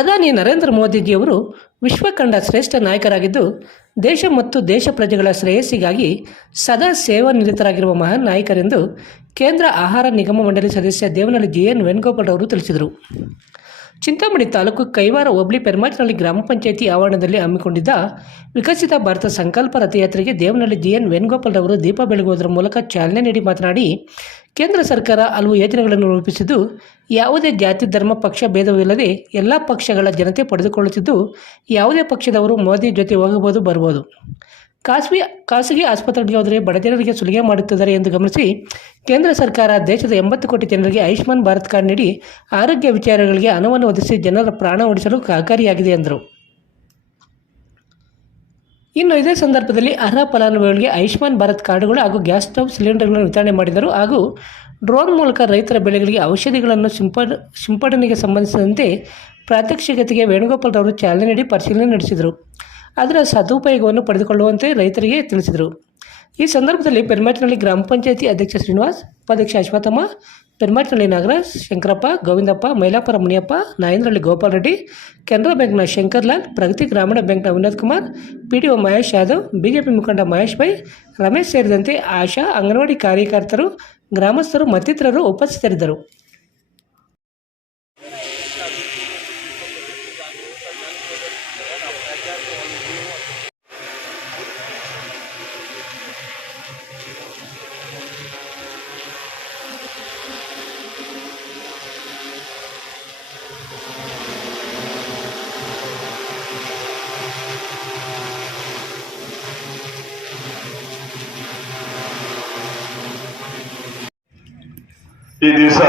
ಪ್ರಧಾನಿ ನರೇಂದ್ರ ಮೋದಿಜಿಯವರು ವಿಶ್ವ ಕಂಡ ಶ್ರೇಷ್ಠ ನಾಯಕರಾಗಿದ್ದು, ದೇಶ ಮತ್ತು ದೇಶ ಪ್ರಜೆಗಳ ಶ್ರೇಯಸ್ಸಿಗಾಗಿ ಸದಾ ಸೇವಾನಿರತರಾಗಿರುವ ಮಹಾನ್ ನಾಯಕರೆಂದು ಕೇಂದ್ರ ಆಹಾರ ನಿಗಮ ಮಂಡಳಿ ಸದಸ್ಯ ದೇವನಹಳ್ಳಿ ಜಿ ಎನ್ ವೇಣುಗೋಪಾಲ್ ಅವರು ತಿಳಿಸಿದರು. ಚಿಂತಾಮಣಿ ತಾಲೂಕು ಕೈವಾರ ಹೋಬಳಿ ಪೆರ್ಮಾಚನಹಳ್ಳಿ ಗ್ರಾಮ ಪಂಚಾಯಿತಿ ಆವರಣದಲ್ಲಿ ಹಮ್ಮಿಕೊಂಡಿದ್ದ ವಿಕಸಿತ ಭಾರತ ಸಂಕಲ್ಪ ರಥಯಾತ್ರೆಗೆ ದೇವನಹಳ್ಳಿ ಜಿಎನ್ ವೇಣುಗೋಪಾಲ್ ಅವರು ದೀಪ ಬೆಳಗುವುದರ ಮೂಲಕ ಚಾಲನೆ ನೀಡಿ ಮಾತನಾಡಿ, ಕೇಂದ್ರ ಸರ್ಕಾರ ಹಲವು ಯೋಜನೆಗಳನ್ನು ರೂಪಿಸಿದ್ದು, ಯಾವುದೇ ಜಾತಿ, ಧರ್ಮ, ಪಕ್ಷ ಭೇದವಿಲ್ಲದೆ ಎಲ್ಲ ಪಕ್ಷಗಳ ಜನತೆ ಪಡೆದುಕೊಳ್ಳುತ್ತಿದ್ದು, ಯಾವುದೇ ಪಕ್ಷದವರು ಮೋದಿ ಜೊತೆ ಹೋಗಬಹುದು ಬರ್ಬೋದು ಖಾಸಗಿ ಖಾಸಗಿ ಆಸ್ಪತ್ರೆಗೆ ಹೋದರೆ ಬಡಜನರಿಗೆ ಸುಲಿಗೆ ಮಾಡುತ್ತಿದ್ದಾರೆ ಎಂದು ಗಮನಿಸಿ ಕೇಂದ್ರ ಸರ್ಕಾರ ದೇಶದ ಎಂಬತ್ತು ಕೋಟಿ ಜನರಿಗೆ ಆಯುಷ್ಮಾನ್ ಭಾರತ್ ಕಾರ್ಡ್ ನೀಡಿ ಆರೋಗ್ಯ ವಿಚಾರಗಳಿಗೆ ಹಣವನ್ನು ಒದಗಿಸಿ ಜನರ ಪ್ರಾಣ ಉಳಿಸಲು ಸಹಕಾರಿಯಾಗಿದೆ ಎಂದರು. ಇನ್ನು ಇದೇ ಸಂದರ್ಭದಲ್ಲಿ ಅರ್ಹ ಫಲಾನುಭವಿಗಳಿಗೆ ಆಯುಷ್ಮಾನ್ ಭಾರತ್ ಕಾರ್ಡ್ಗಳು ಹಾಗೂ ಗ್ಯಾಸ್ ಸ್ಟವ್ ಸಿಲಿಂಡರ್ಗಳನ್ನು ವಿತರಣೆ ಮಾಡಿದರು ಹಾಗೂ ಡ್ರೋನ್ ಮೂಲಕ ರೈತರ ಬೆಳೆಗಳಿಗೆ ಔಷಧಿಗಳನ್ನು ಸಿಂಪಡ, ಸಿಂಪಡಣೆಗೆ ಸಂಬಂಧಿಸಿದಂತೆ ಪ್ರಾತ್ಯಕ್ಷಿಕತೆಗೆ ವೇಣುಗೋಪಾಲ್ ಅವರು ಚಾಲನೆ ನೀಡಿ ಪರಿಶೀಲನೆ ನಡೆಸಿದರು. ಅದರ ಸದುಪಯೋಗವನ್ನು ಪಡೆದುಕೊಳ್ಳುವಂತೆ ರೈತರಿಗೆ ತಿಳಿಸಿದರು. ಈ ಸಂದರ್ಭದಲ್ಲಿ ಪೆರ್ಮಾಚನಹಳ್ಳಿ ಗ್ರಾಮ ಪಂಚಾಯತಿ ಅಧ್ಯಕ್ಷ ಶ್ರೀನಿವಾಸ್, ಉಪಾಧ್ಯಕ್ಷ ಅಶ್ವಥಮ್ಮ ಪೆರ್ಮಾಚನಹಳ್ಳಿ ನಾಗರಾಜ್, ಶಂಕರಪ್ಪ, ಗೋವಿಂದಪ್ಪ, ಮೈಲಾಪುರ ಮುನಿಯಪ್ಪ, ನಾಯಂದ್ರಹಳ್ಳಿ ಗೋಪಾಲ್ ರೆಡ್ಡಿ, ಕೆನರಾ ಬ್ಯಾಂಕ್ನ ಶಂಕರ್ಲಾಲ್, ಪ್ರಗತಿ ಗ್ರಾಮೀಣ ಬ್ಯಾಂಕ್ನ Vinod Kumar P D O Mahesh Yadav, BJP ಮುಖಂಡ ಮಹೇಶ್ ಬೈ ರಮೇಶ್ ಸೇರಿದಂತೆ ಆಶಾ ಅಂಗನವಾಡಿ ಕಾರ್ಯಕರ್ತರು, ಗ್ರಾಮಸ್ಥರು ಮತ್ತಿತರರು ಉಪಸ್ಥಿತರಿದ್ದರು. ಈ ದಿವಸ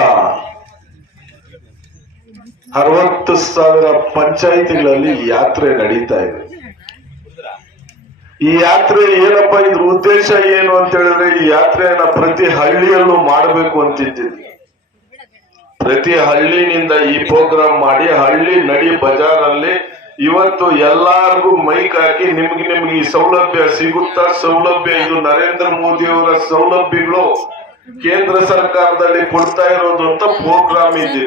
ಅರವತ್ತು ಸಾವಿರ ಪಂಚಾಯಿತಿಗಳಲ್ಲಿ ಯಾತ್ರೆ ನಡೀತಾ ಇದೆ. ಈ ಯಾತ್ರೆ ಏನಪ್ಪ, ಇದ್ರ ಉದ್ದೇಶ ಏನು ಅಂತ ಹೇಳಿದ್ರೆ, ಈ ಯಾತ್ರೆಯನ್ನ ಪ್ರತಿ ಹಳ್ಳಿಯಲ್ಲೂ ಮಾಡಬೇಕು ಅಂತಿದ್ದೀವಿ ಪ್ರತಿ ಹಳ್ಳಿನಿಂದ ಈ ಪ್ರೋಗ್ರಾಮ್ ಮಾಡಿ, ಹಳ್ಳಿ ನಡಿ ಬಜಾರಲ್ಲಿ ಇವತ್ತು ಎಲ್ಲಾರ್ಗೂ ಮೈಕ್ ಹಾಕಿ ನಿಮ್ಗೆ ನಿಮ್ಗೆ ಈ ಸೌಲಭ್ಯ ಸಿಗುತ್ತಾ, ಸೌಲಭ್ಯ ಇದು ನರೇಂದ್ರ ಮೋದಿ ಅವರ ಸೌಲಭ್ಯಗಳು. ಕೇಂದ್ರ ಸರ್ಕಾರದಲ್ಲಿ ಕೊಡ್ತಾ ಇರೋದು ಅಂತ ಪ್ರೋಗ್ರಾಮ್ ಇದೆ.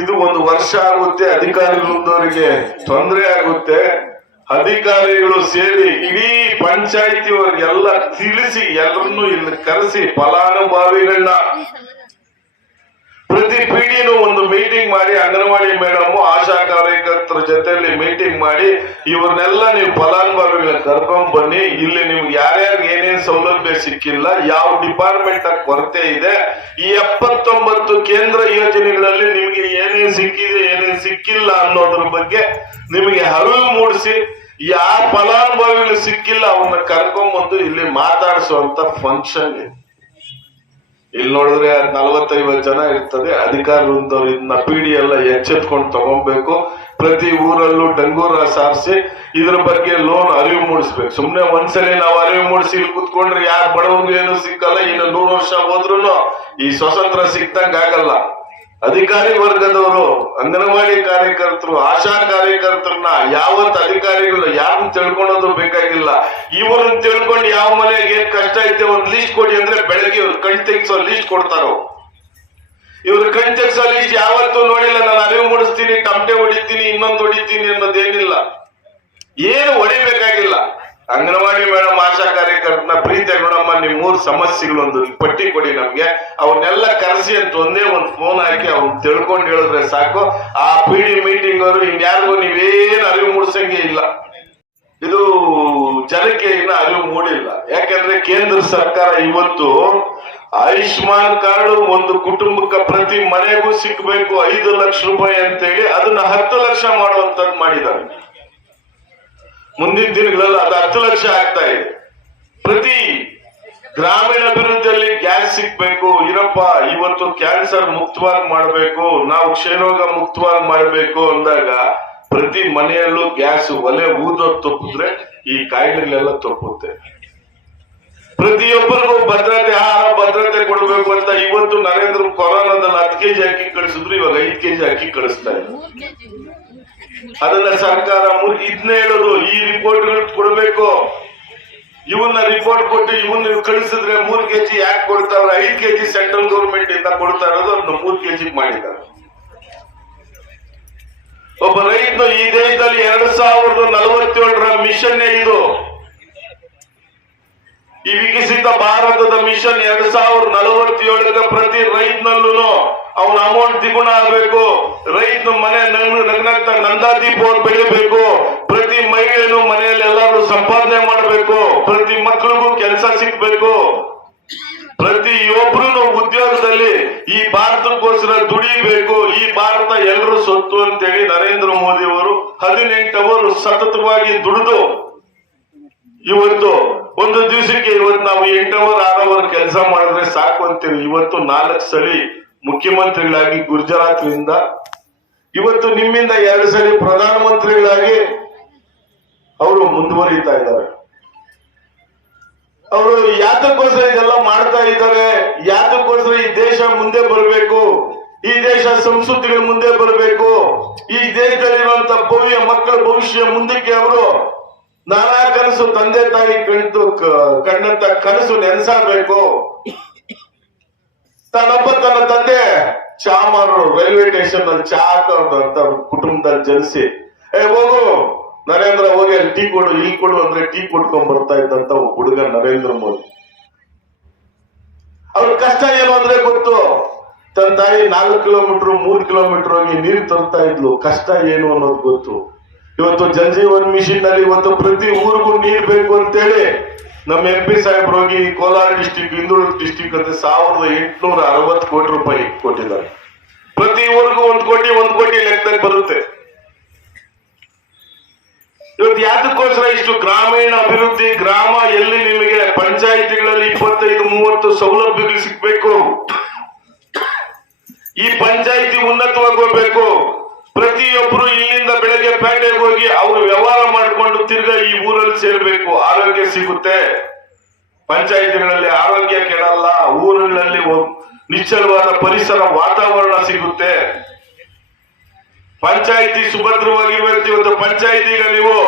ಇದು ಒಂದು ವರ್ಷ ಆಗುತ್ತೆ ಅಧಿಕಾರಿಗಳವರಿಗೆ ತೊಂದರೆ ಆಗುತ್ತೆ. ಅಧಿಕಾರಿಗಳು ಸೇರಿ ಇಡೀ ಪಂಚಾಯತಿಯವರಿಗೆಲ್ಲ ತಿಳಿಸಿ, ಎಲ್ಲರನ್ನೂ ಇಲ್ಲಿ ಕರೆಸಿ, ಫಲಾನುಭವಿಗಳನ್ನ ಪ್ರತಿ ಪೀಡಿನೂ ಒಂದು ಮೀಟಿಂಗ್ ಮಾಡಿ ಅಂಗನವಾಡಿ ಮೇಡಮ್, ಆಶಾ ಕಾರ್ಯಕರ್ತರ ಜೊತೆಯಲ್ಲಿ ಮೀಟಿಂಗ್ ಮಾಡಿ, ಇವ್ರನ್ನೆಲ್ಲ ನೀವು ಫಲಾನುಭವಿಗಳನ್ನ ಕರ್ಕೊಂಡ್ ಬನ್ನಿ. ಇಲ್ಲಿ ನಿಮ್ಗೆ ಯಾರ್ಯಾರು ಏನೇನ್ ಸೌಲಭ್ಯ ಸಿಕ್ಕಿಲ್ಲ, ಯಾವ ಡಿಪಾರ್ಟ್ಮೆಂಟ್ ಕೊರತೆ ಇದೆ, ಈ ಎಪ್ಪತ್ತೊಂಬತ್ತು ಕೇಂದ್ರ ಯೋಜನೆಗಳಲ್ಲಿ ನಿಮ್ಗೆ ಏನೇನ್ ಸಿಕ್ಕಿದೆ, ಏನೇನ್ ಸಿಕ್ಕಿಲ್ಲ ಅನ್ನೋದ್ರ ಬಗ್ಗೆ ನಿಮಗೆ ಅರಿವು ಮೂಡಿಸಿ, ಯಾರ ಫಲಾನುಭವಿಗಳು ಸಿಕ್ಕಿಲ್ಲ ಅವ್ರನ್ನ ಕರ್ಕೊಂಡ್ಬಂದು ಇಲ್ಲಿ ಮಾತಾಡಿಸುವಂತ ಫಂಕ್ಷನ್ ಇದೆ. ಇಲ್ಲಿ ನೋಡಿದ್ರೆ ನಲವತ್ತೈವತ್ತು ಜನ ಇರ್ತದೆ. ಅಧಿಕಾರದವ್ರು ಇದನ್ನ ಪಿಡಿ ಎಲ್ಲ ಎಚ್ಚೆತ್ಕೊಂಡು ತಗೊಬೇಕು. ಪ್ರತಿ ಊರಲ್ಲೂ ಡಂಗೂರ ಸಾರಿಸಿ ಇದ್ರ ಬಗ್ಗೆ ಲೋನ್ ಅರಿವು ಮೂಡಿಸ್ಬೇಕು. ಸುಮ್ನೆ ಒಂದ್ಸಲಿ ನಾವು ಅರಿವು ಮೂಡಿಸಿ ಇಲ್ಲಿ ಕುತ್ಕೊಂಡ್ರೆ ಯಾರು ಬಡವ್ರಿಗೂ ಏನು ಸಿಕ್ಕಲ್ಲ, ಇನ್ನು ನೂರು ವರ್ಷ ಹೋದ್ರು ಈ ಸ್ವತಂತ್ರ ಸಿಕ್ತಂಗ ಆಗಲ್ಲ. ಅಧಿಕಾರಿ ವರ್ಗದವರು, ಅಂಗನವಾಡಿ ಕಾರ್ಯಕರ್ತರು, ಆಶಾ ಕಾರ್ಯಕರ್ತರನ್ನ ಯಾವತ್ತು ಅಧಿಕಾರಿಗಳು ಯಾರನ್ನ ತಿಳ್ಕೊಳೋದು ಬೇಕಾಗಿಲ್ಲ. ಇವ್ರನ್ನ ತಿಳ್ಕೊಂಡು ಯಾವ ಮನೆಗೆ ಏನ್ ಕಷ್ಟ ಐತೆ ಒಂದು ಲೀಸ್ಟ್ ಕೊಡಿ ಅಂದ್ರೆ ಬೆಳಗ್ಗೆ ಇವ್ರು ಕಣ್ ತೆಗ್ಸೋ ಲೀಸ್ಟ್ ಕೊಡ್ತಾರೋ. ಇವ್ರು ಕಣ್ ತೆಗ್ಸೋ ಲೀಸ್ಟ್ ಯಾವತ್ತು ನೋಡಿಲ್ಲ. ನಾನು ಅರಿವು ಮೂಡಿಸ್ತೀನಿ ಟಮಟೆ ಹೊಡಿತೀನಿ, ಇನ್ನೊಂದು ಹೊಡಿತೀನಿ ಅನ್ನೋದೇನಿಲ್ಲ. ಏನು ಹೊಡಿಬೇಕಾಗಿಲ್ಲ. ಅಂಗನವಾಡಿ ಮೇಡಮ್ ಆಶಾ ಕಾರ್ಯಕರ್ತನ ಪ್ರೀತಿ ಗುಣಮ್ಮ ನಿಮ್ ಮೂರ್ ಸಮಸ್ಯೆಗಳು ಒಂದು ಪಟ್ಟಿ ಕೊಡಿ ನಮ್ಗೆ. ಅವನ್ನೆಲ್ಲ ಕರೆಸಿ ಅಂತ ಒಂದೇ ಒಂದು ಫೋನ್ ಹಾಕಿ ಅವ್ನ್ ತಿಳ್ಕೊಂಡು ಹೇಳಿದ್ರೆ ಸಾಕು. ಆ ಪಿ ಡಿ ಮೀಟಿಂಗ್ ಅವರು ಇನ್ಯಾರಿಗೂ ನೀವೇನು ಅರಿವು ಮೂಡಿಸಂಗೆ ಇಲ್ಲ. ಇದು ಜನಕ್ಕೆ ಇನ್ನ ಅರಿವು ಮೂಡಿಲ್ಲ. ಯಾಕಂದ್ರೆ ಕೇಂದ್ರ ಸರ್ಕಾರ ಇವತ್ತು ಆಯುಷ್ಮಾನ್ ಕಾರ್ಡ್ ಒಂದು ಕುಟುಂಬಕ್ಕೆ ಪ್ರತಿ ಮನೆಗೂ ಸಿಕ್ಬೇಕು ಐದು ಲಕ್ಷ ರೂಪಾಯಿ ಅಂತೇಳಿ ಅದನ್ನ ಹತ್ತು ಲಕ್ಷ ಮಾಡುವಂತದ್ದು ಮಾಡಿದ್ದಾರೆ. ಮುಂದಿನ ದಿನಗಳಲ್ಲಿ ಅದು ಹತ್ತು ಲಕ್ಷ ಆಗ್ತಾ ಇದೆ. ಪ್ರತಿ ಗ್ರಾಮೀಣ ಅಭಿವೃದ್ಧಿಯಲ್ಲಿ ಗ್ಯಾಸ್ ಸಿಗ್ಬೇಕು, ಇರಪ್ಪ, ಇವತ್ತು ಕ್ಯಾನ್ಸರ್ ಮುಕ್ತವಾಗಿ ಮಾಡಬೇಕು, ನಾವು ಕ್ಷಯರೋಗ ಮುಕ್ತವಾಗಿ ಮಾಡಬೇಕು ಅಂದಾಗ ಪ್ರತಿ ಮನೆಯಲ್ಲೂ ಗ್ಯಾಸ್ ಒಲೆ ಊದೋದ್ ತಪ್ಪಿದ್ರೆ ಈ ಕಾಯಿಲೆಗಳೆಲ್ಲ ತಪ್ಪುತ್ತೆ. ಪ್ರತಿಯೊಬ್ಬರಿಗೂ ಭದ್ರತೆ ಆಹಾರ ಭದ್ರತೆ ಕೊಡಬೇಕು ಅಂತ ಇವತ್ತು ನರೇಂದ್ರ ಕೊರೋನಾದಲ್ಲಿ ಹತ್ತು ಕೆಜಿ ಅಕ್ಕಿ ಕಳಿಸಿದ್ರು ಇವಾಗ ಐದು ಕೆಜಿ ಅಕ್ಕಿ ಕಳಿಸ್ತಾ ಇದ್ರು ಅದನ್ನ ಸರ್ಕಾರ ಇದನ್ನ ಇದ್ನ ಹೇಳೋದು ಈ ರಿಪೋರ್ಟ್ಗಳು ಕೊಡ್ಬೇಕು. ಇವನ್ನ ರಿಪೋರ್ಟ್ ಕೊಟ್ಟು ಇವನ್ನ ಕಳಿಸಿದ್ರೆ ಮೂರ್ ಕೆಜಿ ಯಾಕೆ ಕೊಡ್ತಾವ್ರೆ? ಐದ್ ಕೆಜಿ ಸೆಂಟ್ರಲ್ ಗೌರ್ಮೆಂಟ್ ಇಂದ ಕೊಡ್ತಾ ಇರೋದು ಅದನ್ನ ಮೂರ್ ಕೆಜಿ ಮಾಡಿದ್ದಾರೆ. ಒಬ್ಬ ರೈತನು ಈ ದೇಶದಲ್ಲಿ ಎರಡ್ ಸಾವಿರದ ನಲವತ್ತೇಳರ ಮಿಷನ್ ಇದು. ಈ ವಿಕಸಿತ ಭಾರತದ ಮಿಷನ್ ಎರಡ್ ಸಾವಿರದ ನಲವತ್ತೇಳರ ಪ್ರತಿ ರೈತನಲ್ಲೂ ಅವನ ಅಮೌಂಟ್ ದ್ವಿಗುಣ ಆಗ್ಬೇಕು. ರೈತನ ಮನೆ ನಗ್ನಂತ ನಂದಾ ದೀಪ ಬೆಳಿಬೇಕು. ಪ್ರತಿ ಮಹಿಳೆಯನ್ನು ಮನೆಯಲ್ಲಿ ಎಲ್ಲರೂ ಸಂಪಾದನೆ ಮಾಡಬೇಕು. ಪ್ರತಿ ಮಕ್ಕಳಿಗೂ ಕೆಲಸ ಸಿಗ್ಬೇಕು. ಪ್ರತಿ ಒಬ್ರು ಉದ್ಯೋಗದಲ್ಲಿ ಈ ಭಾರತಕ್ಕೋಸ್ಕರ ದುಡಿಬೇಕು. ಈ ಭಾರತ ಎಲ್ಲರೂ ಸೊತ್ತು ಅಂತೇಳಿ ನರೇಂದ್ರ ಮೋದಿ ಅವರು ಹದಿನೆಂಟು ಅವರು ಸತತವಾಗಿ ದುಡಿದು ಇವತ್ತು ಒಂದು ದಿವಸಕ್ಕೆ ಇವತ್ತು ನಾವು ಎಂಟು ಅವರ್ ಆರು ಅವರ್ ಕೆಲಸ ಮಾಡಿದ್ರೆ ಸಾಕು ಅಂತೀವಿ ಇವತ್ತು ನಾಲ್ಕು ಸಲಿ ಮುಖ್ಯಮಂತ್ರಿಗಳಾಗಿ ಗುಜರಾತ್ನಿಂದ, ಇವತ್ತು ನಿಮ್ಮಿಂದ ಎರಡು ಸಲಿ ಪ್ರಧಾನಮಂತ್ರಿಗಳಾಗಿ ಅವರು ಮುಂದುವರಿತಾ ಇದ್ದಾರೆ. ಅವರು ಯಾತಕ್ಕೋಸ್ಕರ ಇದೆಲ್ಲ ಮಾಡ್ತಾ ಇದ್ದಾರೆ? ಯಾತಕ್ಕೋಸ್ಕರ ಈ ದೇಶ ಮುಂದೆ ಬರಬೇಕು? ಈ ದೇಶ ಸಂಸ್ಕೃತಿಗಳು ಮುಂದೆ ಬರಬೇಕು? ಈ ದೇಶದಲ್ಲಿರುವಂತ ಭವ್ಯ ಮಕ್ಕಳ ಭವಿಷ್ಯ ಮುಂದಕ್ಕೆ ಅವರು ನಾನಾ ಕನಸು ತಂದೆ ತಾಯಿ ಕಂಡು ಕಂಡಂತ ಕನಸು ನೆನೆಸಬೇಕು. ತನ್ನೊಬ್ಬ ತನ್ನ ತಂದೆ, ಚಾ ರೈಲ್ವೆ ಸ್ಟೇಷನ್ ಅಲ್ಲಿ ಚಾ ಹಾಕೋದಂತ ಕುಟುಂಬದಲ್ಲಿ ಜನಿಸಿ. ಏ, ಹೋಗು. ನರೇಂದ್ರ ಹೋಗಿ ಅಲ್ಲಿ ಟೀ ಕೊಡು, ಇಲ್ಲಿ ಕೊಡು ಅಂದ್ರೆ ಟೀ ಕೊಟ್ಕೊಂಡ್ ಬರ್ತಾ ಇದ್ದಂತ ಒಬ್ಬ ಹುಡುಗ ನರೇಂದ್ರ ಮೋದಿ. ಅವ್ರ ಕಷ್ಟ ಏನು ಅಂದ್ರೆ ಗೊತ್ತು. ತನ್ನ ತಾಯಿ ನಾಲ್ಕು ಕಿಲೋಮೀಟರ್ ಮೂರು ಕಿಲೋಮೀಟರ್ ಹೋಗಿ ನೀರು ತರ್ತಾ ಇದ್ಲು. ಕಷ್ಟ ಏನು ಅನ್ನೋದು ಗೊತ್ತು. ಇವತ್ತು ಜನಜೀವನ್ ಮಿಷನ್ನಲ್ಲಿ ಇವತ್ತು ಪ್ರತಿ ಊರಿಗೂ ನೀರು ಬೇಕು ಅಂತೇಳಿ ನಮ್ಮ ಎಂ ಪಿ ಸಾಹೇಬ್ರು ಹೋಗಿ ಕೋಲಾರ ಡಿಸ್ಟಿಕ್ ಹಿಂದುಳಿದ ಡಿಸ್ಟಿಕ್ ಅಂತ ಸಾವಿರದ ಎಂಟುನೂರ ಅರವತ್ತು ಕೋಟಿ ರೂಪಾಯಿ ಕೊಟ್ಟಿದ್ದಾರೆ. ಪ್ರತಿ ಊರಿಗೂ ಒಂದ್ ಕೋಟಿ ಒಂದ್ ಕೋಟಿ ಲೆಕ್ಕದಲ್ಲಿ ಬರುತ್ತೆ. ಇವತ್ತು ಯಾತಕ್ಕೋಸ್ಕರ ಇಷ್ಟು ಗ್ರಾಮೀಣ ಅಭಿವೃದ್ಧಿ, ಗ್ರಾಮ ಎಲ್ಲಿ ನಿಮಗೆ ಪಂಚಾಯಿತಿಗಳಲ್ಲಿ ಇಪ್ಪತ್ತೈದು, ಮೂವತ್ತು ಸೌಲಭ್ಯಗಳು ಸಿಗ್ಬೇಕು? ಈ ಪಂಚಾಯಿತಿ ಉನ್ನತವಾಗಿ ಹೋಗ್ಬೇಕು. ಪ್ರತಿಯೊಬ್ಬರು ಇಲ್ಲಿಂದ ಬೆಳಗ್ಗೆ ಪೇಟೆಗೆ ಹೋಗಿ ಅವರು ವ್ಯವಹಾರ ಮಾಡಿಕೊಂಡು ತಿರ್ಗಾ ಈ ಊರಲ್ಲಿ ಸೇರ್ಬೇಕು. ಆರೋಗ್ಯ ಸಿಗುತ್ತೆ. ಪಂಚಾಯಿತಿಗಳಲ್ಲಿ ಆರೋಗ್ಯ ಕೆಡಲ್ಲ. ಊರುಗಳಲ್ಲಿ ನಿಶ್ಚಲವಾದ ಪರಿಸರ ವಾತಾವರಣ ಸಿಗುತ್ತೆ. ಪಂಚಾಯಿತಿ ಸುಭದ್ರವಾಗಿರ್ಬೇಕು ಇವತ್ತು ಪಂಚಾಯಿತಿಗ ನೀವು.